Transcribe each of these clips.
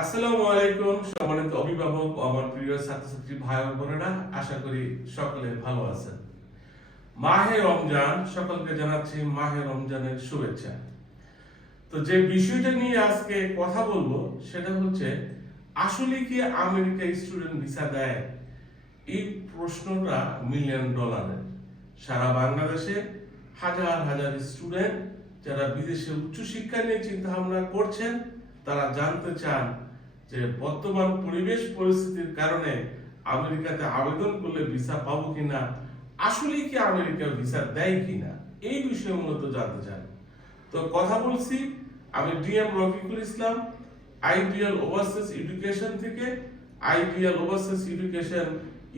আসসালামু আলাইকুম সম্মানিত অভিভাবক ও আমার প্রিয় ছাত্রছাত্রী ভাই ও বোনেরা, আশা করি সকলে ভালো আছেন। মাহে রমজান, সকলকে জানাচ্ছি মাহে রমজানের শুভেচ্ছা। তো যে বিষয়টা নিয়ে আজকে কথা বলবো সেটা হচ্ছে, আসলে কি আমেরিকা স্টুডেন্ট ভিসা দেয়? এই প্রশ্নটা মিলিয়ন ডলারের। সারা বাংলাদেশে হাজার হাজার স্টুডেন্ট যারা বিদেশে উচ্চশিক্ষা নিয়ে চিন্তা ভাবনা করছেন, তারা জানতে চান যে বর্তমান পরিবেশ পরিস্থিতির কারণে আমেরিকাতে আবেদন করলে ভিসা পাবো কিনা, আসলে কি আমেরিকা ভিসা দেয় কিনা, এই বিষয়ে মূলত জানতে চান। তো কথা বলছি আমি DM Rafiqul Islam, ideal overseas education থেকে। Ideal overseas education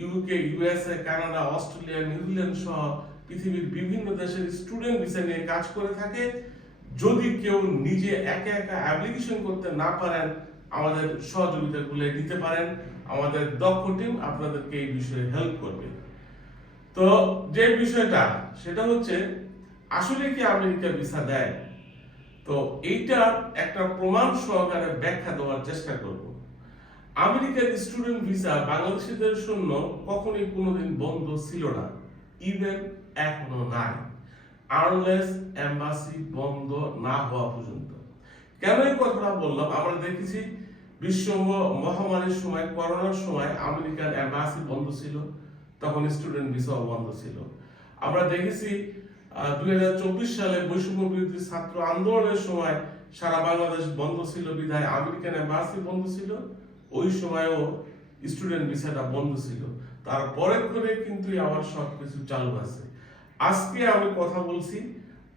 UK, USA, Canada, Australia, New Zealand সহ পৃথিবীর বিভিন্ন দেশের স্টুডেন্ট ভিসা নিয়ে কাজ করে থাকে। যদি কেউ নিজে একা একা অ্যাপ্লিকেশন করতে না পারেন, আমাদের সহযোগিতাগুলো নিতে পারেন। আমাদের দক্ষ টিম আপনাদেরকে এই বিষয়ে হেল্প করবে। তো যে বিষয়টা সেটা হচ্ছে, আসলে কি আমেরিকা ভিসা দেয়? তো এইটার একটা প্রমাণ সহকারে ব্যাখ্যা দেওয়ার চেষ্টা করব। আমেরিকার স্টুডেন্ট ভিসা বাংলাদেশিদের জন্য কখনোই কোনোদিন বন্ধ ছিল না, ইভেন এখনো নাই, আনলেস এম্বাসি বন্ধ না হওয়া পর্যন্ত। কেন এই কথাটা বললাম? আমরা দেখেছি বিশ্ব মহামারীর সময়, করোনার সময় আমেরিকার এম্বাসি বন্ধ ছিল, তখন স্টুডেন্ট ভিসাও বন্ধ ছিল। আমরা দেখেছি 2024 সালে বৈষম্য বিরোধী ছাত্র আন্দোলনের সময় সারা বাংলাদেশ বন্ধ ছিল, বিধায় আমেরিকান এম্বাসি বন্ধ ছিল, ওই সময়ও স্টুডেন্ট ভিসাটা বন্ধ ছিল। তারপরে করে কিন্তু আবার সবকিছু চালু আছে। আজকে আমি কথা বলছি,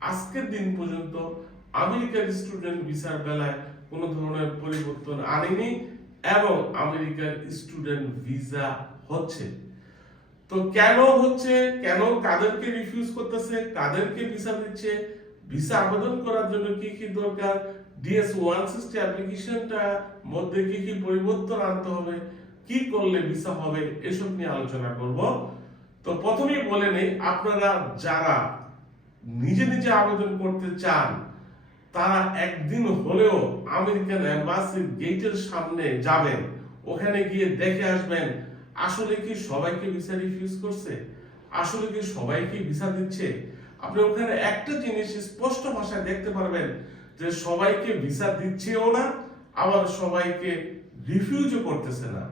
আজকের দিন পর্যন্ত আমেরিকার স্টুডেন্ট ভিসার বেলায় কোনো ধরনের পরিবর্তন আনেনি এবং আমেরিকার স্টুডেন্ট ভিসা হচ্ছে। তো কেন হচ্ছে, কেন, কাদেরকে রিফিউজ করতেছে, কাদেরকে ভিসা দিচ্ছে, ভিসা আবেদন করার জন্য কি কি দরকার, ডিএস 160 অ্যাপ্লিকেশনটা মধ্যে কি কি পরিবর্তন আনতে হবে, কি করলে ভিসা হবে, এসব নিয়ে আলোচনা করব। তো প্রথমেই বলে নেই, আপনারা যারা নিজে নিজে আবেদন করতে চান, তারা একদিন হলেও আমেরিকান এম্বাসির গেটের সামনে যাবেন, ওখানে গিয়ে দেখে আসবেন আসলে কি সবাইকে ভিসা রিফিউজ করছে, আসলে কি সবাইকে ভিসা দিচ্ছে। আপনি ওখানে একটা জিনিস স্পষ্ট ভাষায় দেখতে পারবেন যে সবাইকে ভিসা দিচ্ছেও না, আবার সবাইকে রিফিউজও করতেছে না।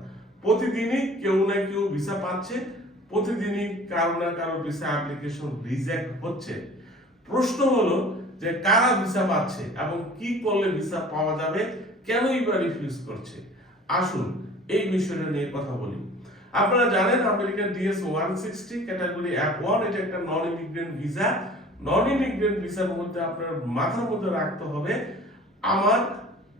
প্রতিদিনই কেউ না কেউ ভিসা পাচ্ছে, প্রতিদিনই কারো না কারো ভিসা অ্যাপ্লিকেশন রিজেক্ট হচ্ছে। প্রশ্ন হলো যে কারা ভিসা পাচ্ছে এবং কি করলে ভিসা পাওয়া যাবে, কেনই বা রিফিউজ করছে। আসুন এই বিষয়টা নিয়ে কথা বলি। আপনারা জানেন আমেরিকার ডিএস 160 ক্যাটাগরি F1, এটা একটা non immigrant visa. Non immigrant ভিসার মধ্যে আপনার মাথার মধ্যে রাখতে হবে, আমার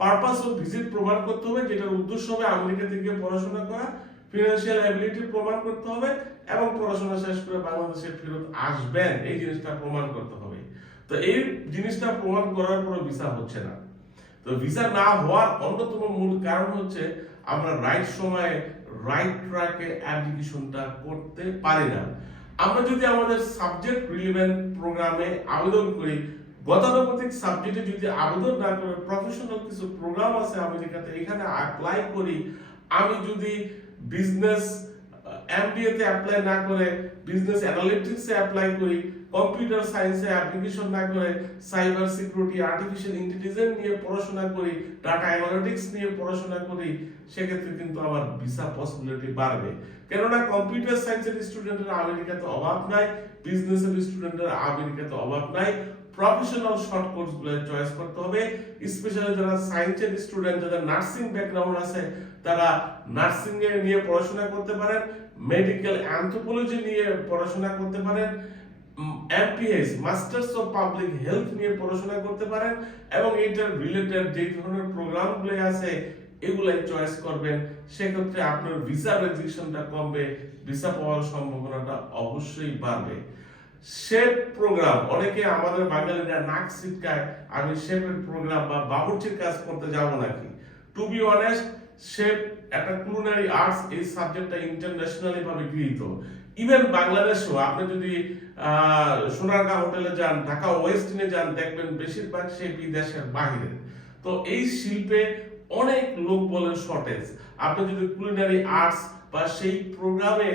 পারপাস অফ ভিজিট প্রমাণ করতে হবে, যেটার উদ্দেশ্য হবে আমেরিকা থেকে পড়াশোনা করা, ফিনান্সিয়াল অ্যাবিলিটি প্রমাণ করতে হবে এবং পড়াশোনা শেষ করে বাংলাদেশে ফেরত আসবেন, এই জিনিসটা প্রমাণ করতে হবে। তো এই জিনিসটা প্রমাণ করার পর ভিসা হচ্ছে না। তো ভিসা না হওয়ার অন্যতম মূল কারণ হচ্ছে আমরা রাইট সময়ে রাইট ট্র্যাকে অ্যাপ্লিকেশনটা করতে পারি না। আমরা যদি আমাদের সাবজেক্ট রিলেভেন্ট প্রোগ্রামে আবেদন করি, গতানুগতিক সাবজেক্টে যদি আবেদন না করে প্রফেশনাল কিছু প্রোগ্রাম আছে আমেরিকাতে, এখানে অ্যাপ্লাই করি, আমি যদি বিজনেস এমবিএ তে অ্যাপ্লাই না করে বিজনেস অ্যানালিটিক্সে অ্যাপ্লাই করি, কম্পিউটার সায়েন্সে অ্যাপ্লিকেশন না করে সাইবার সিকিউরিটি, আর্টিফিশিয়াল ইন্টেলিজেন্স নিয়ে পড়াশোনা করি, ডাটা অ্যানালিটিক্স নিয়ে পড়াশোনা করি, সেক্ষেত্রে কিন্তু আমার ভিসা পসিবিলিটি বাড়বে। কেননা কম্পিউটার সায়েন্সের স্টুডেন্টের আমেরিকাতে অভাব নাই, বিজনেসের স্টুডেন্টের আমেরিকাতে অভাব নাই। প্রফেশনাল শর্ট কোর্সগুলো চয়েস করতে হবে, স্পেশালি যারা সায়েন্সের স্টুডেন্ট, যাদের নার্সিং ব্যাকগ্রাউন্ড আছে, তারা নার্সিং এ নিয়ে পড়াশোনা করতে পারেন, মেডিকেল অ্যানথ্রোপোলজি নিয়ে পড়াশোনা করতে পারেন, amps masters of public health নিয়ে পড়াশোনা করতে পারেন এবং এটার রিলেটেড যে ধরনের প্রোগ্রামগুলো আছে এগুলাই চয়েস করবেন। সেক্ষেত্রে আপনার ভিসা রেজিস্ট্রেশনটা কমবে, ভিসা পাওয়ার সম্ভাবনাটা অবশ্যই বাড়বে। শেফ প্রোগ্রাম, অনেকে আমাদের বাঙালিরা নাক সিটকায়, আমি শেফের প্রোগ্রাম বা বাবুর্চির কাজ করতে যাব নাকি। টু বি অনেস্ট, শেফ একটা কুলিনারি আর্টস, এই সাবজেক্টটা ইন্টারন্যাশনালি ভাবে গৃহীত। ইভেন বাংলাদেশেও আপনি যদি সোনারগাঁ হোটেলে যান, ঢাকা ওয়েস্টিনে যান, দেখবেন বেশিরভাগ শেফই দেশের বাহিরে। তো এই শিল্পে অনেক লোক বলে শর্টেজ। আপনি যদি কুলিনারি আর্টস বা সেই প্রোগ্রামে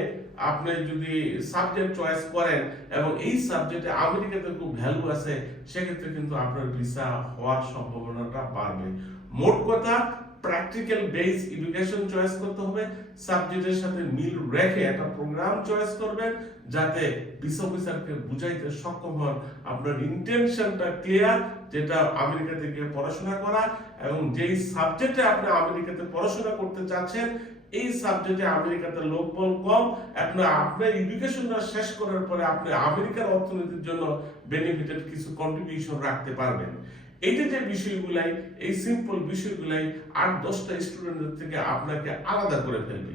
আপনি যদি সাবজেক্ট চয়েস করেন এবং এই সাবজেক্টে আমেরিকাতে খুব ভ্যালু আছে, সেক্ষেত্রে কিন্তু আপনার ভিসা হওয়ার সম্ভাবনাটা বাড়বে। মোট কথা, প্র্যাকটিক্যাল বেস এডুকেশন চয়েস করতে হবে, সাবজেক্টের সাথে মিল রেখে একটা প্রোগ্রাম চয়েস করবেন যাতে ভিসা অফিসারকে বুঝাইতে সক্ষম হন আপনার ইন্টেনশনটা ক্লিয়ার, যেটা আমেরিকাতে গিয়ে পড়াশোনা করা, এবং যেই সাবজেক্টে আপনি আমেরিকাতে পড়াশোনা করতে চাচ্ছেন এই সাবজেক্টে আমেরিকাতে লোকবল কম, আপনার এডুকেশনটা শেষ করার পরে আপনি আমেরিকার অর্থনীতির জন্য বেনিফিটেড কিছু কন্ট্রিবিউশন রাখতে পারবেন। এই যে বিষয়গুলাই, এই সিম্পল বিষয়গুলাই 8-10টা স্টুডেন্টদের থেকে আপনাকে আলাদা করে ফেলবে।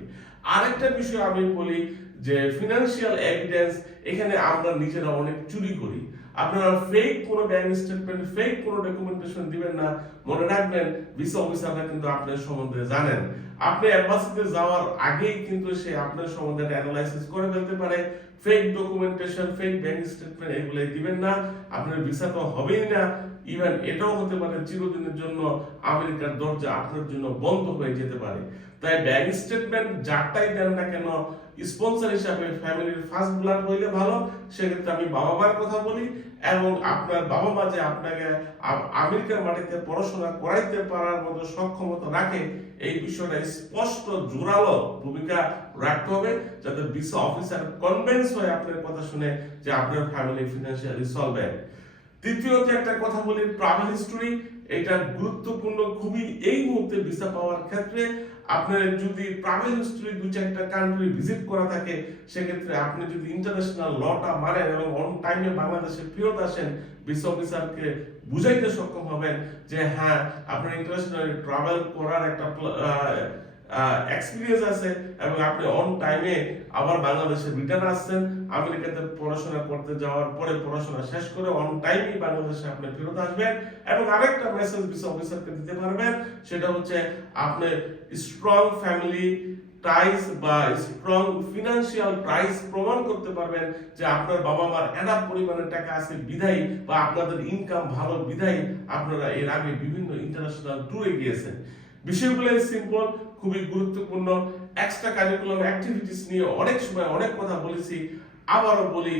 আরেকটা বিষয় আমি বলি যে ফিনান্সিয়াল এভিডেন্স, এখানে আমরা নিজেরা অনেক চুরি করি। আপনারা ফেক কোনো ব্যাংক স্টেটমেন্ট, ফেক কোনো ডকুমেন্টেশন দিবেন না। মনে রাখবেন ভিসা অফিসাররা কিন্তু আপনার সম্বন্ধে জানেন। আপনি এম্বাসিতে যাওয়ার আগেই কিন্তু সে আপনার সম্বন্ধে অ্যানালাইসিস করে ফেলতে পারে। Fake documentation, fake bank statement এগুলো দিবেন না, আপনার ভিসা তো হবেই না। ইভেন এটাও হতে পারে চিরদিনের জন্য আমেরিকার দরজা আপনার জন্য বন্ধ হয়ে যেতে পারে। তাই ব্যাংক স্টেটমেন্ট যারটাই দেন না কেন, স্পন্সর হিসাবে ফ্যামিলির ফার্স্ট ব্লাড হইলে ভালো। সেক্ষেত্রে আমি বাবা মার কথা বলি, এবং আপনার বাবা মা যে আপনাকে আমেরিকার মাটিতে পড়াশোনা করাইতে পারার মতো সক্ষমতা রাখে, এই বিষয়টা স্পষ্ট জোরালো ভূমিকা রাখতে হবে, যাতে ভিসা অফিসার কনভিন্স হয় আপনার কথা শুনে যে আপনার ফ্যামিলি ফিনান্সিয়ালি সলভেন্ট। তৃতীয়ত একটা কথা বলি, ট্রাভেল হিস্টরি। এটা গুরুত্বপূর্ণ খুবই এই মুহূর্তে ভিসা পাওয়ার ক্ষেত্রে। আপনার যদি ট্রাভেল হিস্টরি 2-4টা কান্ট্রি ভিজিট করা থাকে, সেক্ষেত্রে আপনি যদি ইন্টারন্যাশনাল লটা মানেন এবং অন টাইমে বাংলাদেশে ফেরত আসেন, ভিসা অফিসারকে বুঝাইতে সক্ষম হবেন যে হ্যাঁ, আপনার ইন্টারন্যাশনাল ট্রাভেল করার একটা এক্সপিরিয়েন্স আছে এবং আপনি অন টাইমে আবার বাংলাদেশে রিটার্ন আসছেন। আমেরিকাতে পড়াশোনা করতে যাওয়ার পরে পড়াশোনা শেষ করে অন টাইমে বাংলাদেশে আপনি ফেরত আসবেন। এবং আরেকটা মেসেজ ভিসা অফিসারকে দিতে পারবেন, সেটা হচ্ছে আপনি স্ট্রং ফ্যামিলি টাইস বা স্ট্রং ফিনান্সিয়াল টাইস প্রমাণ করতে পারবেন যে আপনার বাবা মার এনাফ পরিমাণে টাকা আছে বিধায়ী, বা আপনাদের ইনকাম ভালো বিধায়ী আপনারা এর আগে বিভিন্ন ইন্টারন্যাশনাল ট্যুরে গিয়েছেন। বিষয়গুলো সিম্পল, খুবই গুরুত্বপূর্ণ। এক্সট্রা কারিকুলাম অ্যাক্টিভিটিস নিয়ে অনেক সময় অনেক কথা বলেছি, আবারও বলি,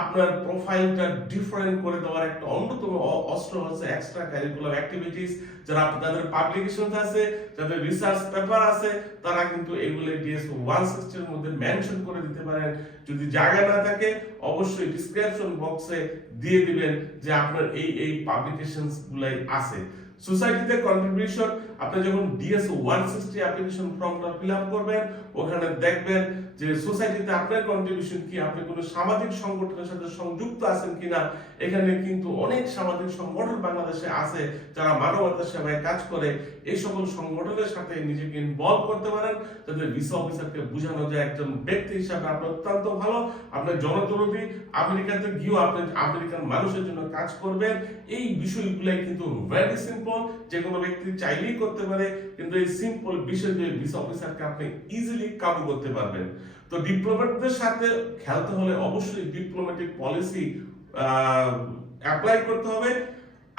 আপনার প্রোফাইলটা ডিফারেন্ট করে দেওয়ার একটা অন্যতম অস্ত্র হচ্ছে এক্সট্রা কারিকুলাম অ্যাক্টিভিটিস। যারা আপনাদের পাবলিকেশন আছে, যাদের রিসার্চ পেপার আছে, তারা কিন্তু এগুলো ডিএস 160 এর মধ্যে মেনশন করে দিতে পারেন। যদি জায়গা না থাকে অবশ্যই ডিসক্রিপশন বক্সে দিয়ে দিবেন যে আপনার এই পাবলিকেশনস গুলাই আছে। সোসাইটিতে কন্ট্রিবিউশন, আপনি যখন ডিএস 160 অ্যাপ্লিকেশন ফর্মটা ফিল আপ করবেন, ওখানে দেখবেন যে সোসাইটিতে আপনার কন্ট্রিবিউশন কি, আপনি কোনো সামাজিক সংগঠনের সাথে সংযুক্ত আছেন কিনা। এখানে কিন্তু অনেক সামাজিক সংগঠন বাংলাদেশে আছে যারা মানবতার সেবায় কাজ করে। এই সকল সংগঠনের সাথে নিজেকে ইনভলভ করতে পারেন, যাতে ভিসা অফিসারকে বোঝানো যায় একজন ব্যক্তি হিসাবে আপনি অত্যন্ত ভালো, আপনি জনদরদী, আমেরিকাতে গিয়েও আপনি আমেরিকান মানুষের জন্য কাজ করবেন। এই বিষয়গুলাই কিন্তু ভেরি সিম্পল, যে কোনো ব্যক্তি চাইলেই করতে পারে, কিন্তু এই সিম্পল বিষয় দিয়ে ভিসা অফিসারকে আপনি ইজিলি কাবু করতে পারবেন। তো ডিপ্লোম্যাটদের সাথে খেলতে হলে অবশ্যই ডিপ্লোম্যাটিক পলিসি অ্যাপ্লাই করতে হবে।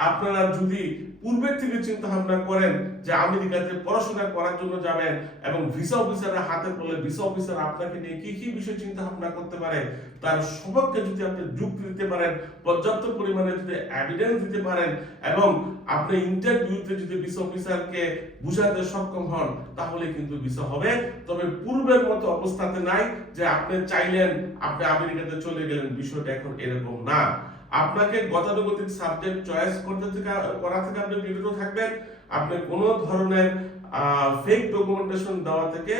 আপনারা যদি পূর্বের থেকে চিন্তা ভাবনা করেন যে আমেরিকাতে পড়াশোনা করার জন্য যাবেন এবং ভিসা অফিসারের হাতে পড়লে ভিসা অফিসার আপনাকে নিয়ে কি কি বিষয় চিন্তা ভাবনা করতে পারে, তার সবকে যদি আপনি যুক্তি দিতে পারেন, পর্যাপ্ত পরিমাণে যদি এভিডেন্স দিতে পারেন, এবং আপনি ইন্টারভিউতে যদি ভিসা অফিসারকে বুঝাতে সক্ষম হন, তাহলে কিন্তু ভিসা হবে। তবে পূর্বের মতো অবস্থাতে নাই যে আপনি চাইলেন আপনি আমেরিকাতে চলে গেলেন, বিষয়টা এখন এরকম না। আপনাকে গতানুগতিক সাবজেক্ট চয়েস করা থেকে আপনি বিরত থাকবেন। আপনি কোনো ধরনের ফেক ডকুমেন্টেশন দেওয়া থেকে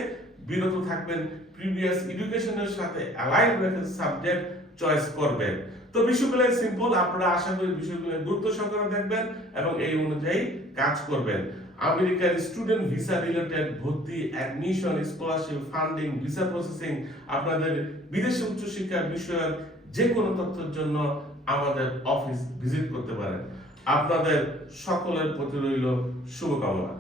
বিরত থাকবেন। প্রিভিয়াস এডুকেশনের সাথে অ্যালাইন রেখে সাবজেক্ট চয়েস করবেন। তো বিষয়গুলো সিম্পল, আপনারা আশা করি বিষয়গুলো গুরুত্ব সহকারে দেখবেন এবং এই অনুযায়ী কাজ করবেন। আমেরিকার স্টুডেন্ট ভিসা রিলেটেড ভর্তি, admission, scholarship, funding, visa processing, আপনাদের বিদেশে উচ্চশিক্ষা বিষয়ক যে কোনো তথ্যের জন্য আমাদের অফিস ভিজিট করতে পারেন। আপনাদের সকলের প্রতি রইল শুভকামনা।